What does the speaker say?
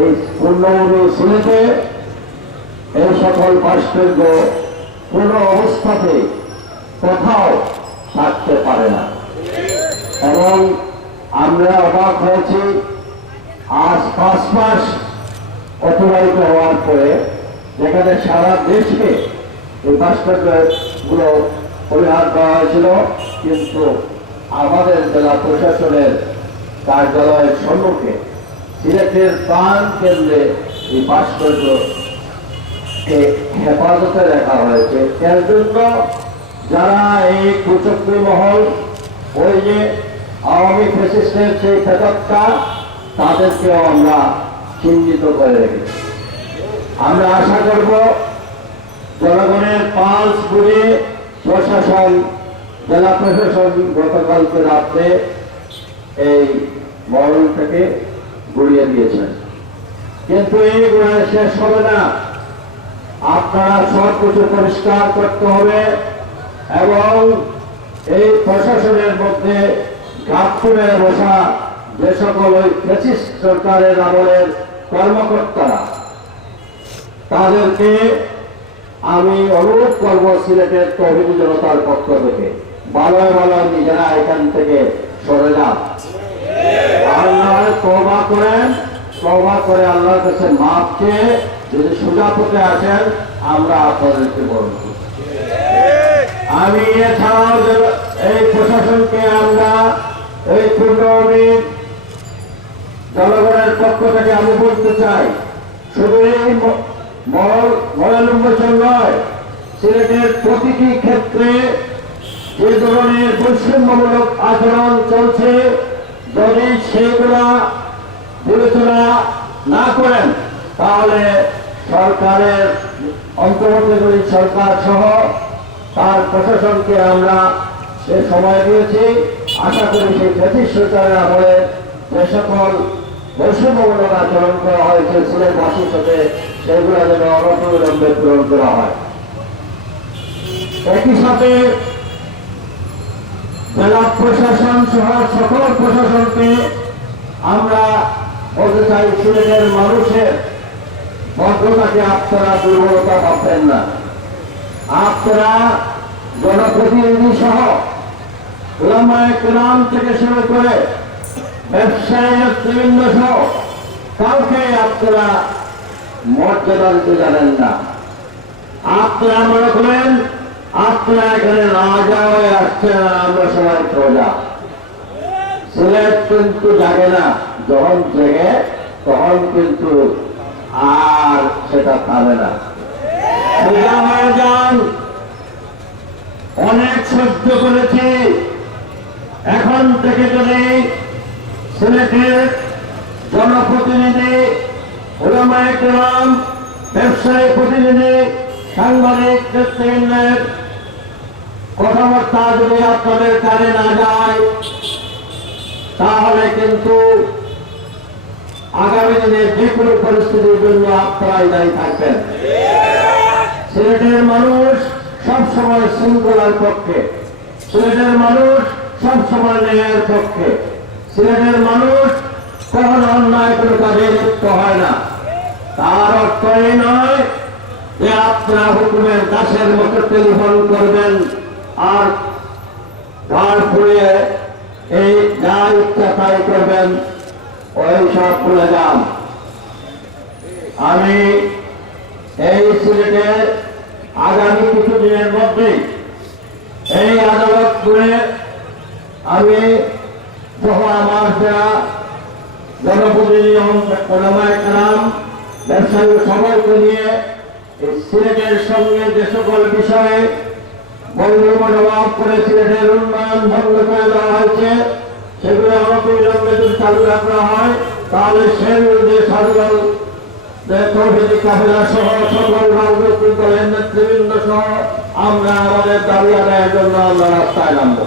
এই পূর্ণমূলী সিলেটে এই সকল ভাস্কর্য কোন অবস্থাতে কোথাও থাকতে পারে না। এবং আমরা অবাক হয়েছি, আজ পাঁচ মাস অতিবাহিত হওয়ার পরে যেখানে সারা দেশকে এই ভাস্কর্যগুলো পরিহার করা হয়েছিল, কিন্তু আমাদের জেলা প্রশাসনের কার্যালয়ের সম্মুখে সিলেটের প্রাণ কেন্দ্রে এই ভাস্কর্য হেফাজতে রাখা হয়েছে। এর জন্য যারা এই কুচক্রী মহল, ওই যে আওয়ামী ফেসিস্টের সেই ফেরতটা তাদেরকেও আমরা চিহ্নিত করে রেখেছি। আমরা আশা করব জনগণের পাঁচ বুড়ে প্রশাসন, জেলা প্রশাসন গতকালকে রাত্রে এই মহল থেকে গুড়িয়ে দিয়েছেন কিন্তু এই গুণে শেষ হবে না। আপনারা সব কিছু পরিষ্কার করতে হবে এবং এই প্রশাসনের মধ্যে গাছপুরে বসা যে সকল ওই ফেসিস্ট সরকারের আমলের কর্মকর্তারা, তাদেরকে আমি অনুরোধ করব সিলেটের তহবিল জনতার পক্ষ থেকে ভালো ভালো নিজেরা এখান থেকে সরে যান। তবা করেন তবা করে আল্লাহর কাছে মাপ চেয়ে যদি সোজা পথে আসেন, আমরা আপনাদেরকে বরণ আমি এছাড়াও এই প্রশাসনকে আমরা এই পূর্ণমিত জনগণের পক্ষ থেকে আমি বলতে চাই, শুধু এই ম- মহল মহল নয়, সিলেটের প্রতিটি ক্ষেত্রে যে ধরনের বৈষম্যমূলক আচরণ চলছে, যদি সেগুলা বিবেচনা না করেন, তাহলে সরকারের অন্তর্বর্তীকালীন সরকার সহ তার প্রশাসনকে আমরা সে সময় দিয়েছি। আশা করি সেই ব্রিটিশ আমলে যে সকল বৈষম্যমূলক আচরণ করা হয়েছে সিলেটবাসীর সাথে সেগুলো যেন অনবিলম্বে পূরণ করা হয়। একই সাথে জেলা প্রশাসন সহ সকল প্রশাসনকে আমরা চাই সিলেটের মানুষের ভদ্রতাকে আপনারা দুর্বলতা ভাববেন না। আপনারা জনপ্রতিনিধি সহ ওলামায় গ্রাম থেকে শুরু করে ব্যবসায়ী নেতৃবৃন্দ সহ কাউকে আপনারা মর্যাদা দিতে জানেন না। আপনারা মনে করেন, আপনারা এখানে রাজা হয়ে আসছেন আমরা সবাই প্রজা। সিলেট কিন্তু জাগে না। যখন জেগে, তখন কিন্তু আর সেটা থামে না। অনেক সহ্য করেছি। এখন থেকে যদি সিলেটের জনপ্রতিনিধি ওলামায় গ্রাম ব্যবসায়ী প্রতিনিধি, সাংবাদিক নেতৃবৃন্দের কথাবার্তা যদি আপনাদের কানে না যায়, তাহলে কিন্তু আগামী দিনে যে কোনো পরিস্থিতির জন্য আপনারাই দায়ী থাকবেন। সিলেটের মানুষ সব সময় শৃঙ্খলার পক্ষে। সিলেটের মানুষ সব সময় ন্যায়ের পক্ষে। সিলেটের মানুষ কখনো অন্যায় কোনো কাজে লিপ্ত হয় না। তার অর্থ এই নয় যে আপনারা হুকুমের দাসের মতো টেলিফোন করবেন আর ঘর ফুরিয়ে এই যা ইচ্ছা তাই করবেন। ওই সব ভুলে যান। আমি এই সিলেটে আগামী কিছু দিনের মধ্যেই এই আদালত করে আমি সহ আমার যারা জনপ্রতিনিধি নাম ব্যবসায়ী সবাইকে নিয়ে সিলেটের সঙ্গে যে সকল বিষয়ে বন্ধু মনোভাব করে সিলেটের উন্নয়ন ভঙ্গ করে দেওয়া হয়েছে। সেগুলো অনবিলম্বে যদি চালু রাখা হয়, তাহলে সে যে সাধারণ কাফেলা সহ সকল রাজনৈতিক দলের নেতৃবৃন্দ সহ আমরা আমাদের দাবি আদায়ের জন্য আমরা রাস্তায় নামবো।